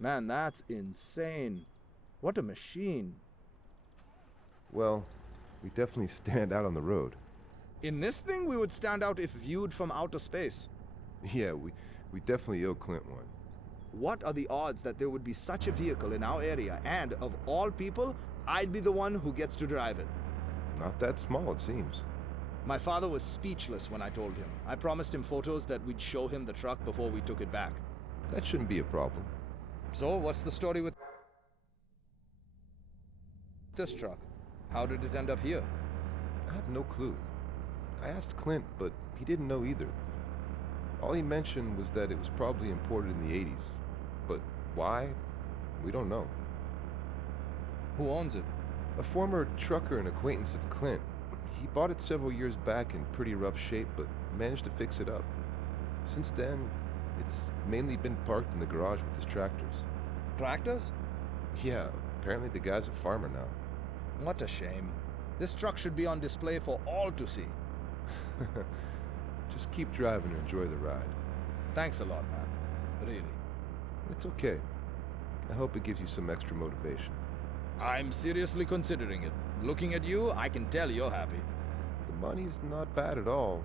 Man, that's insane. What a machine. Well, we definitely stand out on the road. In this thing, we would stand out if viewed from outer space. Yeah, we definitely owe Clint one. What are the odds that there would be such a vehicle in our area, and of all people, I'd be the one who gets to drive it? Not that small, it seems. My father was speechless when I told him. I promised him photos that we'd show him the truck before we took it back. That shouldn't be a problem. So, what's the story with this truck? How did it end up here? I have no clue. I asked Clint, but he didn't know either. All he mentioned was that it was probably imported in the 80s. But why? We don't know. Who owns it? A former trucker and acquaintance of Clint. He bought it several years back in pretty rough shape, but managed to fix it up. Since then, it's mainly been parked in the garage with his tractors. Tractors? Yeah, apparently the guy's a farmer now. What a shame. This truck should be on display for all to see. Just keep driving and enjoy the ride. Thanks a lot, man. Really. It's okay. I hope it gives you some extra motivation. I'm seriously considering it. Looking at you, I can tell you're happy. The money's not bad at all.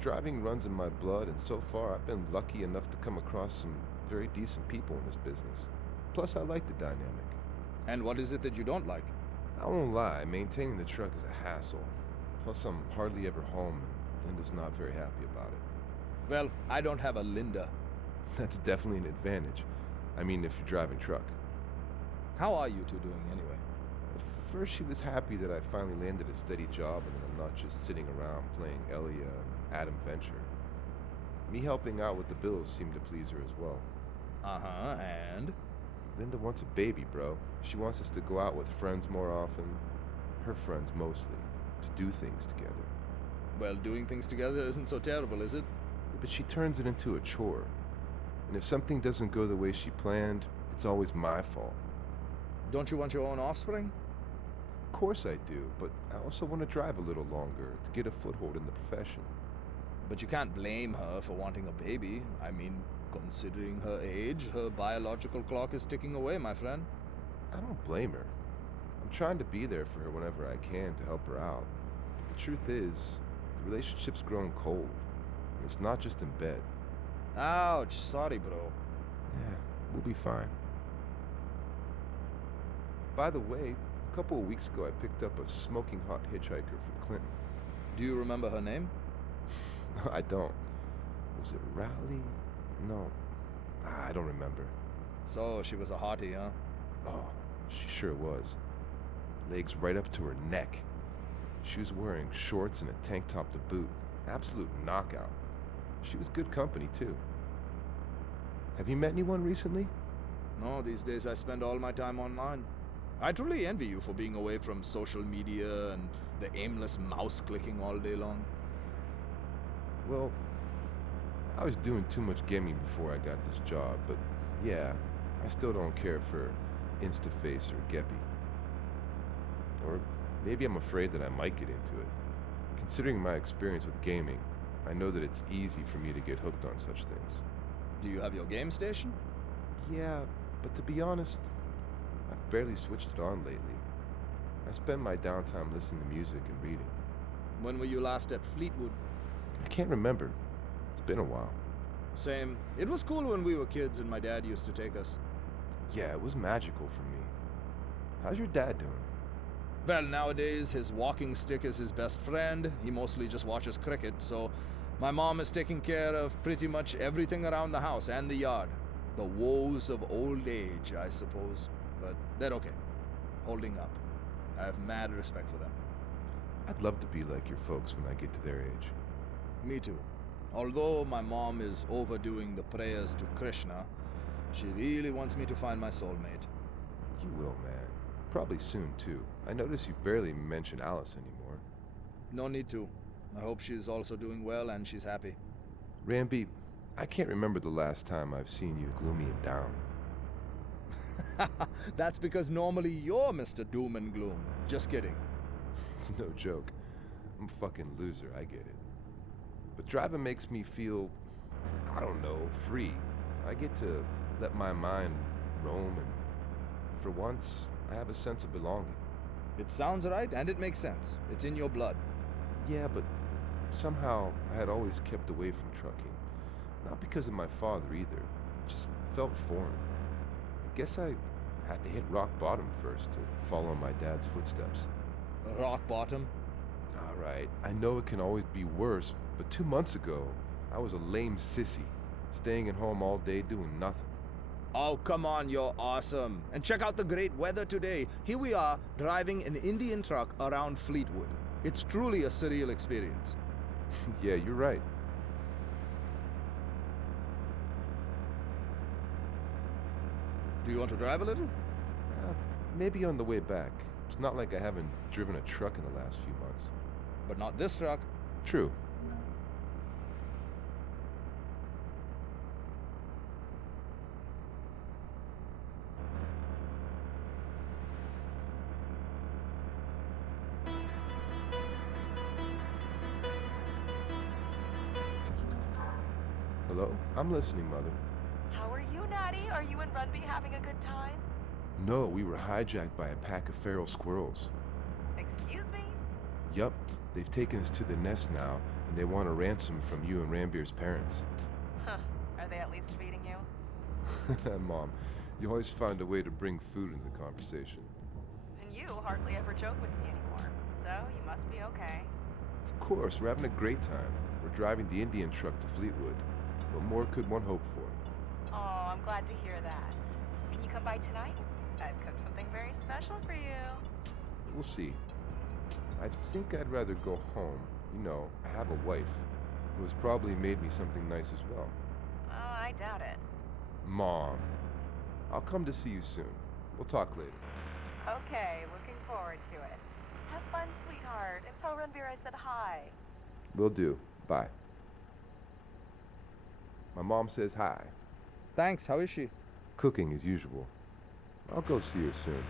Driving runs in my blood, and so far I've been lucky enough to come across some very decent people in this business. Plus, I like the dynamic. And what is it that you don't like? I won't lie, maintaining the truck is a hassle. Plus, I'm hardly ever home, and Linda's not very happy about it. Well, I don't have a Linda. That's definitely an advantage. I mean, if you're driving truck. How are you two doing anyway? At first, she was happy that I finally landed a steady job and that I'm not just sitting around playing Elia and Adam Venture. Me helping out with the bills seemed to please her as well. Uh-huh, and? Linda wants a baby, bro. She wants us to go out with friends more often. Her friends mostly. To do things together. Well, doing things together isn't so terrible, is it? But she turns it into a chore. And if something doesn't go the way she planned, it's always my fault. Don't you want your own offspring? Of course I do, but I also want to drive a little longer to get a foothold in the profession. But you can't blame her for wanting a baby. I mean, considering her age, her biological clock is ticking away, my friend. I don't blame her. I'm trying to be there for her whenever I can to help her out. But the truth is, the relationship's grown cold. And it's not just in bed. Ouch, sorry, bro. Yeah, we'll be fine. By the way, a couple of weeks ago I picked up a smoking hot hitchhiker from Clinton. Do you remember her name? I don't. Was it Rally? No. I don't remember. So, she was a hottie, huh? Oh, she sure was. Legs right up to her neck. She was wearing shorts and a tank top to boot. Absolute knockout. She was good company, too. Have you met anyone recently? No, these days I spend all my time online. I truly envy you for being away from social media and the aimless mouse clicking all day long. Well, I was doing too much gaming before I got this job, but yeah, I still don't care for Instaface or Geppy. Or maybe I'm afraid that I might get into it. Considering my experience with gaming, I know that it's easy for me to get hooked on such things. Do you have your game station? Yeah, but to be honest, I've barely switched it on lately. I spend my downtime listening to music and reading. When were you last at Fleetwood? I can't remember. It's been a while. Same. It was cool when we were kids and my dad used to take us. Yeah, it was magical for me. How's your dad doing? Well, nowadays, his walking stick is his best friend. He mostly just watches cricket, so my mom is taking care of pretty much everything around the house and the yard. The woes of old age, I suppose. But they're okay. Holding up. I have mad respect for them. I'd love to be like your folks when I get to their age. Me too. Although my mom is overdoing the prayers to Krishna, she really wants me to find my soulmate. You will, man. Probably soon, too. I notice you barely mention Alice anymore. No need to. I hope she's also doing well and she's happy. Ramby, I can't remember the last time I've seen you gloomy and down. That's because normally you're Mr. Doom and Gloom. Just kidding. It's no joke. I'm a fucking loser, I get it. But driving makes me feel, I don't know, free. I get to let my mind roam, and for once, I have a sense of belonging. It sounds right, and it makes sense. It's in your blood. Yeah, but somehow I had always kept away from trucking. Not because of my father either. It just felt foreign. I guess I had to hit rock bottom first to follow in my dad's footsteps. Rock bottom? All right, I know it can always be worse, but 2 months ago, I was a lame sissy, staying at home all day doing nothing. Oh, come on, you're awesome. And check out the great weather today. Here we are, driving an Indian truck around Fleetwood. It's truly a surreal experience. Yeah, you're right. Do you want to drive a little? Maybe on the way back. It's not like I haven't driven a truck in the last few months. But not this truck. True. Hello? I'm listening, Mother. How are you, Natty? Are you and Runby having a good time? No, we were hijacked by a pack of feral squirrels. Excuse me? Yup, they've taken us to the nest now, and they want a ransom from you and Rambir's parents. Huh. Are they at least feeding you? Mom, you always find a way to bring food into the conversation. And you hardly ever joke with me anymore, so you must be okay. Of course, we're having a great time. We're driving the Indian truck to Fleetwood. What more could one hope for? Oh, I'm glad to hear that. Can you come by tonight? I've cooked something very special for you. We'll see. I think I'd rather go home. You know, I have a wife who has probably made me something nice as well. Oh, I doubt it. Mom, I'll come to see you soon. We'll talk later. Okay, looking forward to it. Have fun, sweetheart, and tell Ranbir I said hi. Will do. Bye. My mom says hi. Thanks, how is she? Cooking as usual. I'll go see her soon.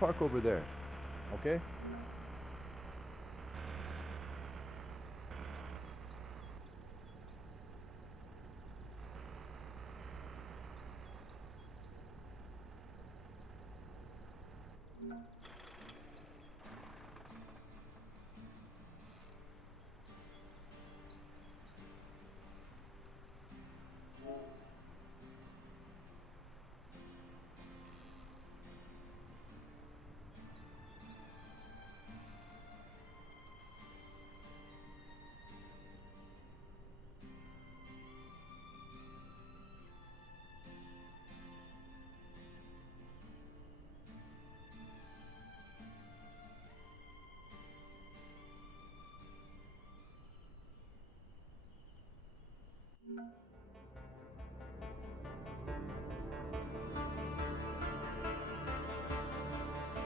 park over there. Okay?